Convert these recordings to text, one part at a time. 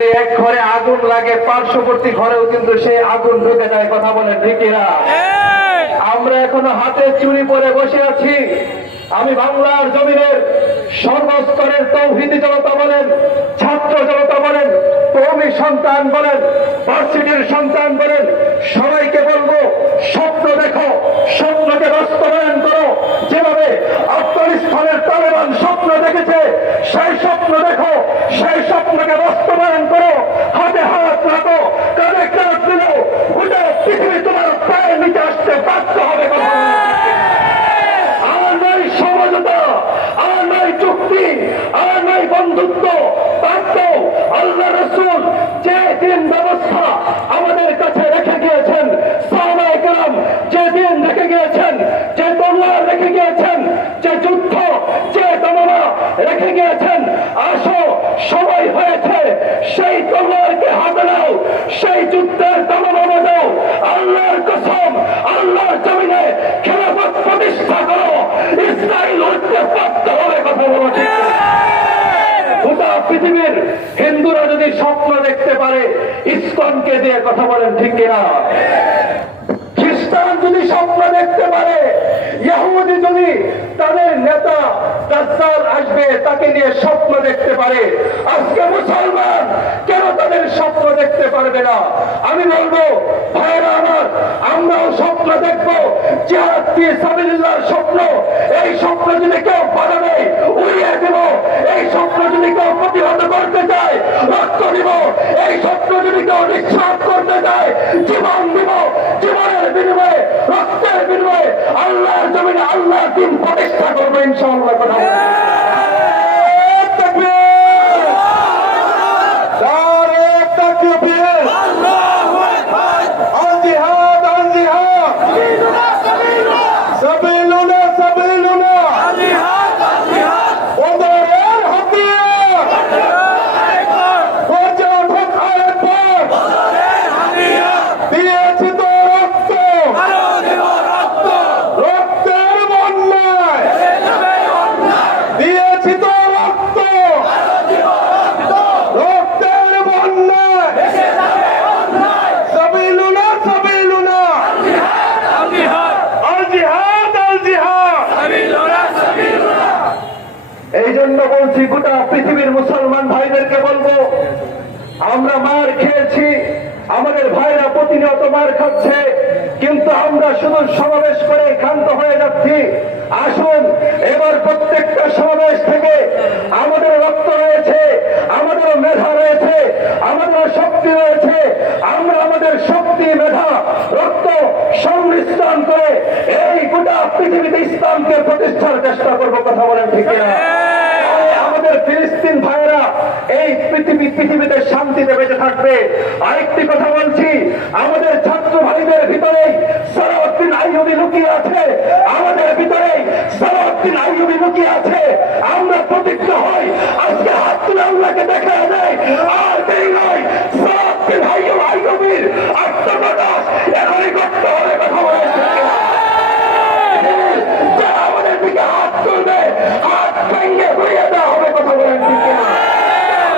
এক ঘরে আগুন লাগে পার্শ্ববর্তী ঘরেও কিন্তু সেই আগুন ঢুকে যায় কথা বলেন ঠিকিরা আমরা এখনও হাতে চুরি পরে বসে আছি। আমি বাংলার জমিনের সর্বস্তরের তৌহিদি জনতা বলেন ছাত্র জনতা বলেন কৌমি সন্তান বলেন ভার্সিটির সন্তান বলেন দেখো সেই স্বপ্নকে বাস্তবায়ন করো, হাতে হাত রাখো, কাঁধে কাঁধ দিল ভুলে পৃথিবী তোমার পায়ের নিচে আসতে বাধ্য হবে বন্ধুত্ব, বাধ্য আল্লাহ রসুল যে দিন ব্যবস্থা আমাদের কাছে রেখে গিয়েছেন সাহাবায়ে কেরাম যে দিন রেখে গিয়েছেন যে তলোয়ার রেখে গিয়েছেন যে যুদ্ধ যে দমনা রেখে গিয়েছেন। আসো সময় হয়েছে। সেই তলোয়ারকে হাতে নাও, সেই যুদ্ধের দমনা বাজাও আল্লাহর কসম, আল্লাহর জমিনে খেলাফত প্রতিষ্ঠা করো। ইসরায়েল উঠতে বাধ্য হবে কথা বলো গোটা পৃথিবীর হিন্দুরা যদি স্বপ্ন দেখতে পারে, ইসকনকে দিয়ে কথা বলেন ঠিক কিনা? খ্রিস্টান যদি স্বপ্ন দেখতে পারে ইহুদি যদি তাদের দাজ্জাল আসবে, তাকে নিয়ে স্বপ্ন দেখতে পারে। আজকে মুসলমান কেন তাদের স্বপ্ন দেখতে পারবে না? আমি বলব ভাইরা আমার, আমরাও স্বপ্ন দেখব। স্বপ্ন। এই স্বপ্ন যদি কেউ বাধা দেয়, উড়িয়ে দেব। এই স্বপ্ন যদি কেউ প্রতিহত করতে চায়, রক্ত দিব। এই স্বপ্ন যদি কেউ নিঃশ্বাস করতে চায়, জীবন দিব জীবনের বিনিময়ে রক্তের বিনিময়ে আল্লাহর জমিনে আল্লাহ দিন প্রতিষ্ঠা করব ইনশাআল্লাহ কথা জন্য বলছি গোটা পৃথিবীর মুসলমান ভাইদেরকে বলব, আমরা মার খেয়েছি, আমাদের ভাইরা প্রতিনিয়ত মার খাচ্ছে, কিন্তু আমরা শুধু সমাবেশ করে ক্ষান্ত হয়ে যাচ্ছি। আসুন, এবার প্রত্যেকটা সমাবেশ থেকে আমাদের রক্ত রয়েছে, আমাদের মেধা রয়েছে, আমাদের শক্তি রয়েছে, আমরা আমাদের শক্তি, মেধা, রক্ত সংমিশ্রণ করে এই গোটা পৃথিবীতে ইসলামকে প্রতিষ্ঠার চেষ্টা করব, কথা বলেন ঠিক না আমাদের ফিলিস্তিন ভাইরা পৃথিবীতে শান্তিতে বেঁচে থাকবে। আরেকটি কথা বলছি, আমাদের ছাত্র ভাইদের ভিতরে সালাউদ্দিন আইয়ুবী লুকিয়ে আছে। আমাদের ভিতরে সালাউদ্দিন আইয়ুবী লুকিয়ে আছে। আমরা প্রতিজ্ঞ হই, আজকে হাত তুলে আল্লাহকে দেখা দেয় আর দেরি নয়, সালাউদ্দিন আইয়ুব আইয়ুবীর আত্মপ্রকাশ এখনই করতে হবে কথা বলে যারা আমাদের দিকে হাত তুলবে হাত ভেঙে ঘুরিয়ে দেওয়া হবে কথা বলেন ঠিক কিনা?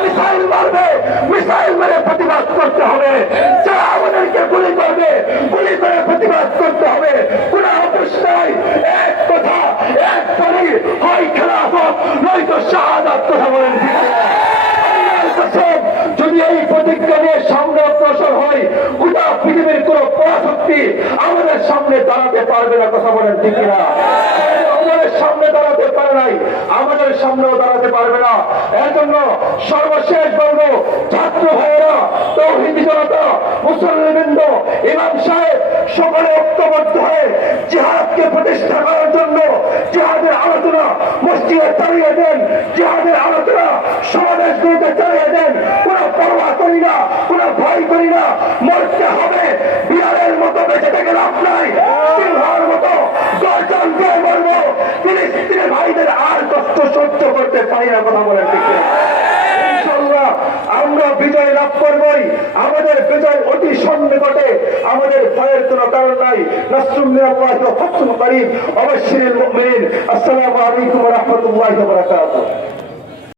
মিসাইল মারবে মিসাইল মেরে প্রতিবাদ করতে হবে যারা আমাদেরকে গুলি করবে গুলি করে প্রতিবাদ করতে হবে কোন আপোষ নাই এক কথা এক পানি হয় খেলাফত নয়তো শাহাদাত কথা বলেন ঠিক কিনা? আল্লাহর কসম, যদি এই প্রতিজ্ঞা নিয়ে সামনে অগ্রসর হয়। গোটা পৃথিবীর কোন পরাশক্তি আমাদের সামনে দাঁড়াতে পারবে না, কথা বলেন ঠিক কিনা? আমাদের সামনে দাঁড়াতে পারে নাই, আমাদের সামনেও দাঁড়াতে পারবে না। এর জন্য সর্বশেষ বলব, ছাত্র ভাইয়েরা, তৌহিদি জনতা মুসলিমবৃন্দ ইমাম সাহেব, সকলে ঐক্যবদ্ধ হয়ে জিহাদকে প্রতিষ্ঠা করার জন্য জিহাদের আলোচনা মসজিদে চালিয়ে দেন। মরতে হবে। বিড়ালের মতো বেঁচে থেকে লাভ নাই। সিংহর মতো গর্জন দিয়ে বলব, ফিলিস্তিনের ভাইদের আর কষ্ট সহ্য করতে পারি না কথা বলেন ঠিক আমরা বিজয় লাভ করবই। আমাদের বিজয় অতি সন্নিকটে। আমাদের ভয়ের কোনো কারণ নাই। নাসরুল্লাহ ফতুল করিম, অবশ্যই মুমিনিন আসসালামু আলাইকুম ওয়া রাহমাতুল্লাহি